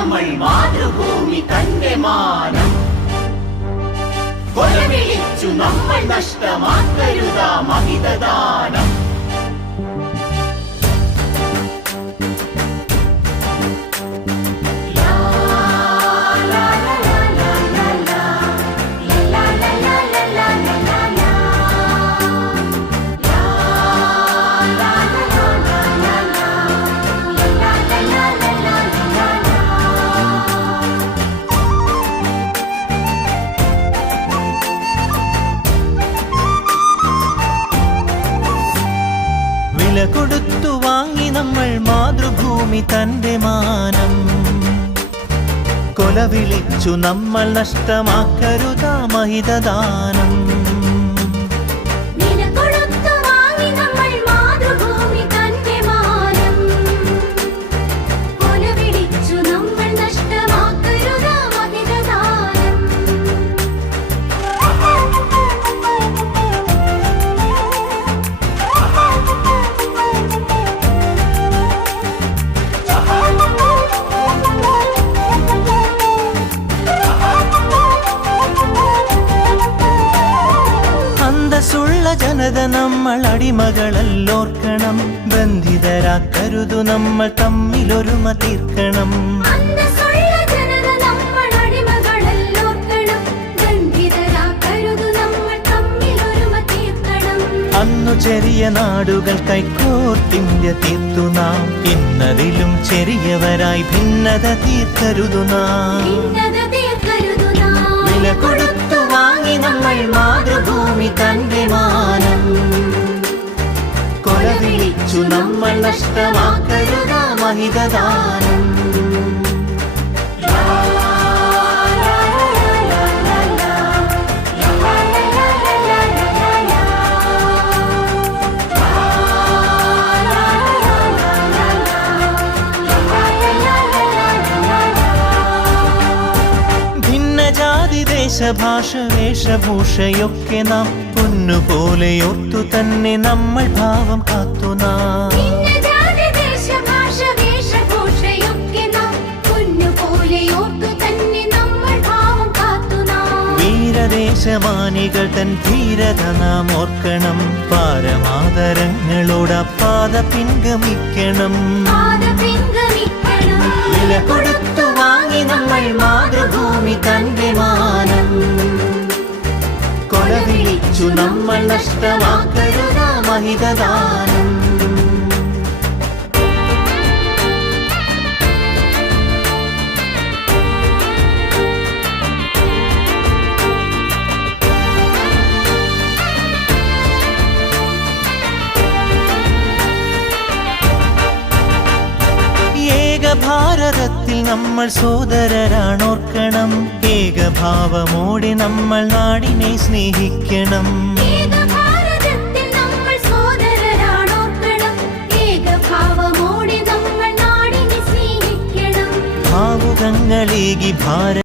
നമ്മൾ മാതൃഭൂമി തന്റെ മാനം കൊലവിളിച്ചു നമ്മൾ നഷ്ടമാക്കരുതാ മഹിതദാനം. വില കൊടുത്തു വാങ്ങി നമ്മൾ മാതൃഭൂമി തന്റെ മാനം കൊലവിളിച്ചു നമ്മൾ നഷ്ടമാക്കരുതാ മഹിതദാനം. അന്തസ്സുള്ള ജനത നമ്മൾ അടിമകളല്ലോർക്കണം, ബന്ധിതരാക്കരുതു നമ്മൾ തമ്മിലൊരുമ തീർക്കണം. അന്നു ചെറിയ നാടുകൾ കൈക്കോർത്തിന്ത്യ തീർത്തു നാം, ഇന്നതിലും ചെറിയവരായി ഭിന്നത തീർക്കരുതു നാം. വില കൊടുത്തു വാങ്ങി നമ്മൾ മാതൃഭൂമി തന്റെ മാനം കൊലവിളിച്ചു നമ്മൾ നഷ്ടമാക്കരുതാ മഹിതദാനം. ജാതി ദേശഭാഷ വേഷഭൂഷയൊക്കെ നാം പൊന്നുപോലെ ഓർത്തു തന്നെ നമ്മൾ ഭാവം കാത്തു നാം. വീരദേശമാനികൾ തൻ ധീരത നാം ഓർക്കണം, പാരമാതരങ്ങളോടപ്പാത പിൻഗമിക്കണം. വില കൊടുത്തു വാങ്ങി നമ്മൾ മാതൃഭൂമി തന്റെ മാനം കൊലവിളിച്ചു നമ്മൾ നഷ്ടമാക്കരുതാ മഹിതദാനം. ഭാരതത്തിൽ നമ്മൾ സോദരരാണോർക്കണം, ഏകഭാവമോടെ നമ്മൾ നാടിനെ സ്നേഹിക്കണം. ഭാവുകങ്ങളേകി ഭാരത